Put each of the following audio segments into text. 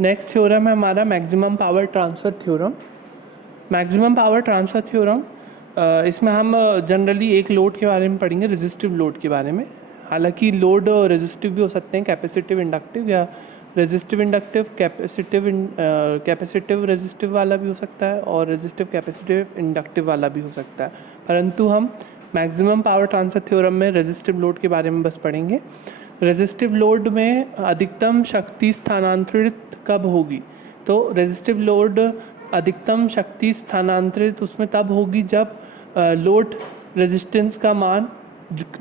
Next theorem है हमारा maximum power transfer theorem. Maximum power transfer theorem इसमें हम जनरली एक लोड के बारे में पढ़ेंगे, रेजिस्टिव लोड के बारे में। हालांकि लोड रेजिस्टिव भी हो सकते हैं, कैपेसिटिव इंडक्टिव, या रेजिस्टिव इंडक्टिव कैपेसिटिव रेजिस्टिव वाला भी हो सकता है, और रेजिस्टिव कैपेसिटिव इंडक्टिव वाला भी हो सकता है। परंतु हम मैक्सिमम पावर ट्रांसफ़र थ्योरम में रेजिस्टिव लोड के बारे में बस पढ़ेंगे। रेजिस्टिव लोड में अधिकतम शक्ति स्थानांतरित कब होगी? तो रेजिस्टिव लोड अधिकतम शक्ति स्थानांतरित उसमें तब होगी जब लोड रेजिस्टेंस का मान,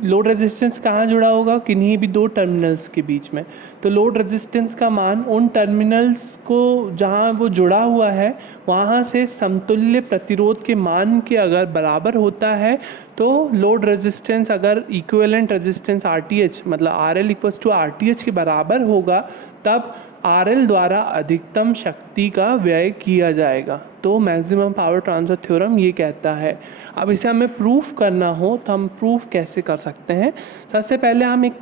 लोड रेजिस्टेंस कहाँ जुड़ा होगा? किन्हीं भी दो टर्मिनल्स के बीच में। तो लोड रेजिस्टेंस का मान उन टर्मिनल्स को जहाँ वो जुड़ा हुआ है वहाँ से समतुल्य प्रतिरोध के मान के अगर बराबर होता है तो लोड रेजिस्टेंस अगर इक्विवेलेंट रेजिस्टेंस RTH मतलब RL इक्वल्स टू RTH के बराबर होगा तब RL द्वारा अधिकतम शक्ति का व्यय किया जाएगा। तो मैक्सिमम पावर ट्रांसफ़र थ्योरम ये कहता है। अब इसे हमें प्रूफ करना हो तो हम प्रूफ कैसे कर सकते हैं? सबसे पहले हम एक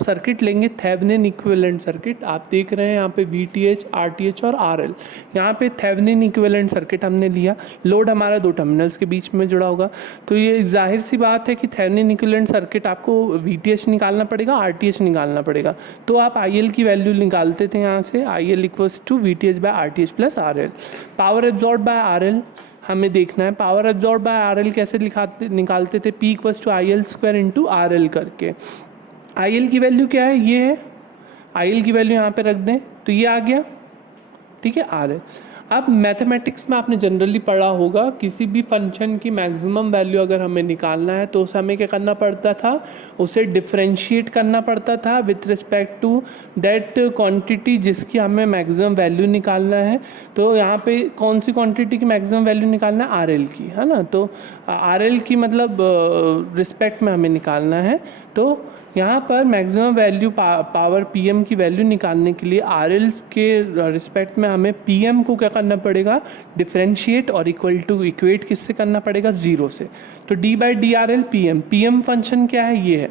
सर्किट लेंगे, थेवेनिन इक्विवेलेंट सर्किट। आप देख रहे हैं यहाँ पे VTH, RTH और RL। यहाँ पे थेवेनिन इक्विवेलेंट सर्किट हमने लिया। लोड हमारा दो टर्मिनल्स के बीच में जुड़ा होगा, तो ये जाहिर सी बात है कि थेवेनिन इक्विवेलेंट सर्किट आपको VTH निकालना पड़ेगा, RTH निकालना पड़ेगा। तो आप IL की वैल्यू निकालते थे यहाँ से, IL equals to VTH by RTH plus RL। Power absorb by RL हमें देखना है। पावर एब्जॉर्ब बाय RL कैसे निकालते थे? P equals to IL square into RL करके। IL की वैल्यू क्या है? ये है। IL की वैल्यू यहाँ पे रख दें तो ये आ गया, ठीक है, RL। अब मैथमेटिक्स में आपने जनरली पढ़ा होगा, किसी भी फंक्शन की मैक्सिमम वैल्यू अगर हमें निकालना है तो उसे हमें क्या करना पड़ता था? उसे डिफरेंशिएट करना पड़ता था with respect to that quantity जिसकी हमें मैक्सिमम वैल्यू निकालना है। तो यहाँ पे कौन सी क्वांटिटी की मैक्सिमम वैल्यू निकालना है? RL की, है ना। तो RL की मतलब रिस्पेक्ट में हमें निकालना है। तो यहाँ पर मैक्सिमम वैल्यू पावर PM की वैल्यू निकालने के लिए RLs के रिस्पेक्ट में हमें PM को क्या करना पड़ेगा? डिफरेंशिएट, और इक्वल टू इक्वेट किससे करना पड़ेगा? 0 से। तो d/dRL PM फंक्शन क्या है? ये है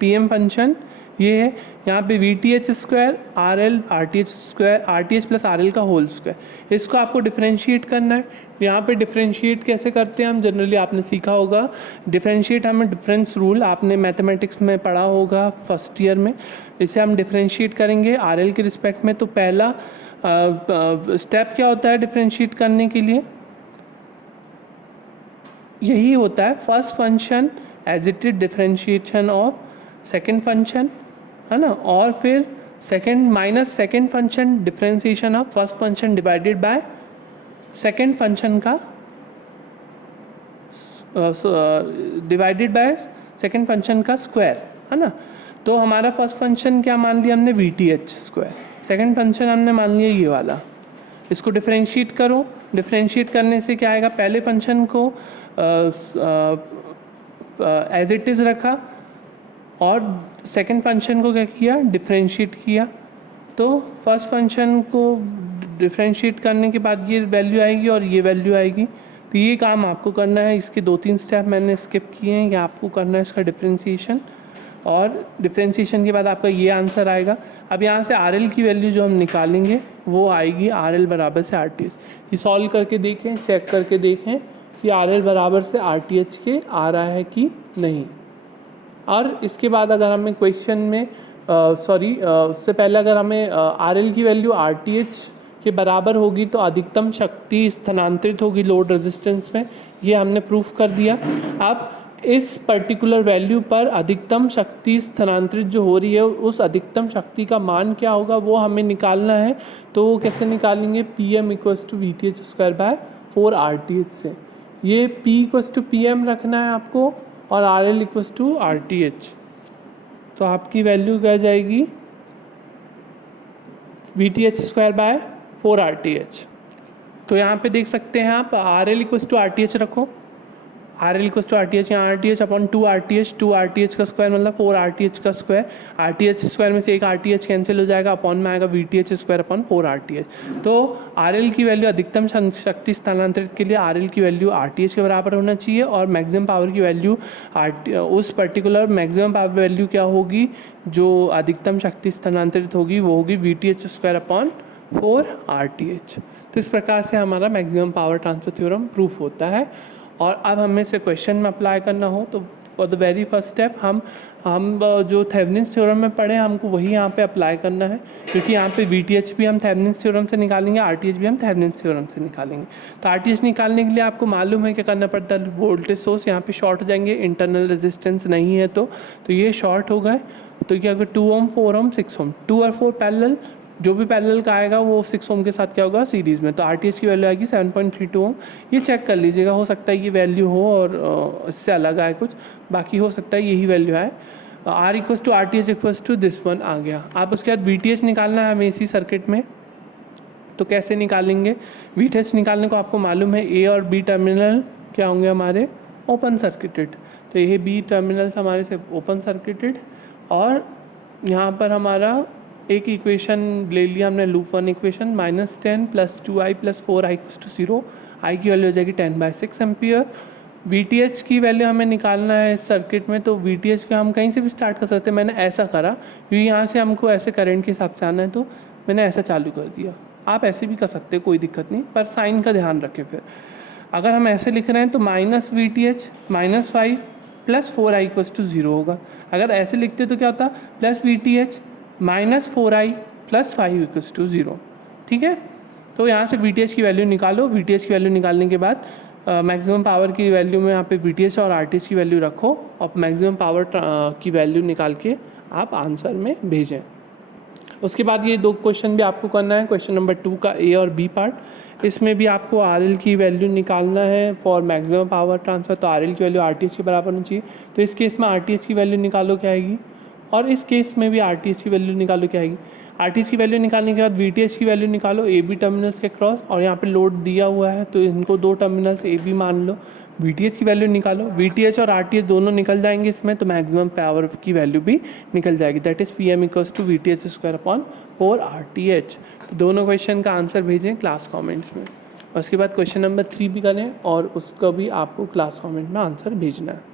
PM फंक्शन, ये है। यहाँ पे VTH square RL RTH square RTH plus RL का होल स्क्वायर, इसको आपको डिफरेंशिएट करना है। यहाँ पे डिफरेंशिएट कैसे करते हैं हम? जनरली आपने सीखा होगा डिफरेंशिएट, हमें डिफरेंस रूल आपने मैथमेटिक्स में पढ़ा होगा फर्स्ट ईयर में। इसे हम डिफरेंशिएट करेंगे RL के रिस्पेक्ट में। तो पहला स्टेप क्या होता है डिफरेंशिएट करने के लिए? यही होता है first function as it is differentiation of second function, है ना, और फिर second minus second function differentiation of first function divided by second function का डिवाइडेड बाय सेकेंड फंक्शन का स्क्वायर, है ना। तो हमारा फर्स्ट फंक्शन क्या मान लिया हमने? VTH square. सेकेंड फंक्शन हमने मान लिया ये वाला। इसको डिफरेंशिएट करो। डिफरेंशिएट करने से क्या आएगा? पहले फंक्शन को एज इट इज़ रखा और सेकेंड फंक्शन को क्या किया? डिफरेंशिएट किया। तो फर्स्ट फंक्शन को डिफरेंशिएट करने के बाद ये वैल्यू आएगी और ये वैल्यू आएगी। तो ये काम आपको करना है। इसके 2-3 स्टेप मैंने स्किप किए हैं, ये आपको करना है इसका डिफरेंशिएशन, और डिफरेंशिएशन के बाद आपका ये आंसर आएगा। अब यहाँ से RL की वैल्यू जो हम निकालेंगे वो आएगी RL बराबर से RTH। ये सॉल्व करके देखें, चेक करके देखें कि RL बराबर से RTH के आ रहा है कि नहीं। और इसके बाद अगर हमें क्वेश्चन में उससे पहले अगर हमें RL की वैल्यू RTH के बराबर होगी तो अधिकतम शक्ति स्थानांतरित होगी लोड रेजिस्टेंस में, ये हमने प्रूफ कर दिया। अब इस पर्टिकुलर वैल्यू पर अधिकतम शक्ति स्थानांतरित जो हो रही है उस अधिकतम शक्ति का मान क्या होगा वो हमें निकालना है। तो वो कैसे निकालेंगे? PM equals to VTH square by 4 RTH से। ये P इक्वल्स टू PM रखना है आपको और RL इक्वल्स टू RTH। तो आपकी वैल्यू क्या जाएगी? VTH square by 4 RTH। तो यहाँ पे देख सकते हैं आप RL इक्वल्स टू RTH रखो। R L equals to R T H, यहाँ R T H upon 2 R T H का स्क्वायर मतलब 4 आर टी एच का square, R T H square में से एक आर टी एच कैंसिल हो जाएगा, अपॉन में आएगा we T H square upon 4 R T H. तो आर एल की वैल्यू अधिकतम शक्ति स्थानांतरित के लिए आर एल की वैल्यू आर टी एच के बराबर होना चाहिए, और मैक्सिमम पावर की वैल्यू उस पर्टिकुलर मैक्सिमम पावर वैल्यू क्या होगी जो अधिकतम शक्ति स्थानांतरित होगी वो होगी we T H square upon 4 R T H. तो इस प्रकार से हमारा maximum power transfer theorem proof होता है। और अब हमें से क्वेश्चन में अप्लाई करना हो तो for the very first step हम जो थेवेनिन्स थ्योरम में पढ़े हमको वही यहाँ पे अप्लाई करना है, क्योंकि यहाँ पे वी टी एच भी हम थेवेनिन्स थ्योरम से निकालेंगे, आर टी एच भी हम थेवेनिन्स थ्योरम से निकालेंगे। तो आर टी एच निकालने के लिए आपको मालूम है क्या करना पड़ता है, वोल्टेज सोर्स यहाँ पे शॉर्ट हो जाएंगे, इंटरनल रेजिस्टेंस नहीं है तो ये शॉर्ट हो गए। तो क्या होगा 2 ओम 4 ओम 6 ओम, 2 और 4 पैरेलल, जो भी पैरेलल का आएगा वो 6 ओम के साथ क्या होगा सीरीज़ में। तो आर टी एच की वैल्यू आएगी 7.32 ओम। ये चेक कर लीजिएगा, हो सकता है ये वैल्यू हो और इससे अलग आए कुछ, बाकी हो सकता है यही वैल्यू आए। R equals to R T H equals to this one आ गया। आप उसके बाद वी टी एच निकालना है हमें इसी सर्किट में। तो कैसे निकालेंगे वी टी एच निकालने को, आपको मालूम है ए और बी टर्मिनल क्या होंगे हमारे ओपन सर्किटेड। तो ये बी टर्मिनल्स हमारे से ओपन सर्किटेड, और यहाँ पर हमारा एक इक्वेशन ले लिया हमने लूप 1 इक्वेशन, -10 + 2i + 4i = 0। आई की वैल्यू हो जाएगी 10/6 एम्पियर। वी टी एच की वैल्यू हमें निकालना है इस सर्किट में। तो वी टी एच का हम कहीं से भी स्टार्ट कर सकते हैं, मैंने ऐसा करा क्योंकि यहाँ से हमको ऐसे करंट के हिसाब से आना है तो मैंने ऐसा चालू कर दिया। आप ऐसे भी कर सकते हैं, कोई दिक्कत नहीं, पर साइन का ध्यान रखें। फिर अगर हम ऐसे लिख रहे हैं तो -VTH -5 + 4i = 0 होगा। अगर ऐसे लिखते तो क्या होता +VTH -4i + 5 = 0। ठीक है, तो यहाँ से VTH की वैल्यू निकालो। VTH की वैल्यू निकालने के बाद मैक्सिमम पावर की वैल्यू में यहाँ पे VTH और RTH की वैल्यू रखो और मैक्सिमम पावर की वैल्यू निकाल के आप आंसर में भेजें। उसके बाद ये 2 क्वेश्चन भी आपको करना है। क्वेश्चन नंबर 2 का ए और बी पार्ट, इसमें भी आपको RL की वैल्यू निकालना है फॉर मैक्सिमम पावर ट्रांसफ़र। तो RL की वैल्यू RTH के बराबर होनी चाहिए। तो इस केस में RTH की वैल्यू निकालो क्या आएगी, और इस केस में भी RTH की वैल्यू निकालो क्या आएगी। RTH की वैल्यू निकालने के बाद VTH की वैल्यू निकालो ए बी टर्मिनल्स के क्रॉस, और यहाँ पे लोड दिया हुआ है तो इनको 2 टर्मिनल्स ए बी मान लो। VTH की वैल्यू निकालो, VTH और RTH दोनों निकल जाएंगे इसमें, तो मैक्सिमम पावर की वैल्यू भी निकल जाएगी। That is PM = VTH² 4 RTH। दोनों क्वेश्चन का आंसर भेजें क्लास कमेंट्स में। उसके बाद क्वेश्चन नंबर 3 भी करें और उसका भी आपको क्लास कमेंट में आंसर भेजना है।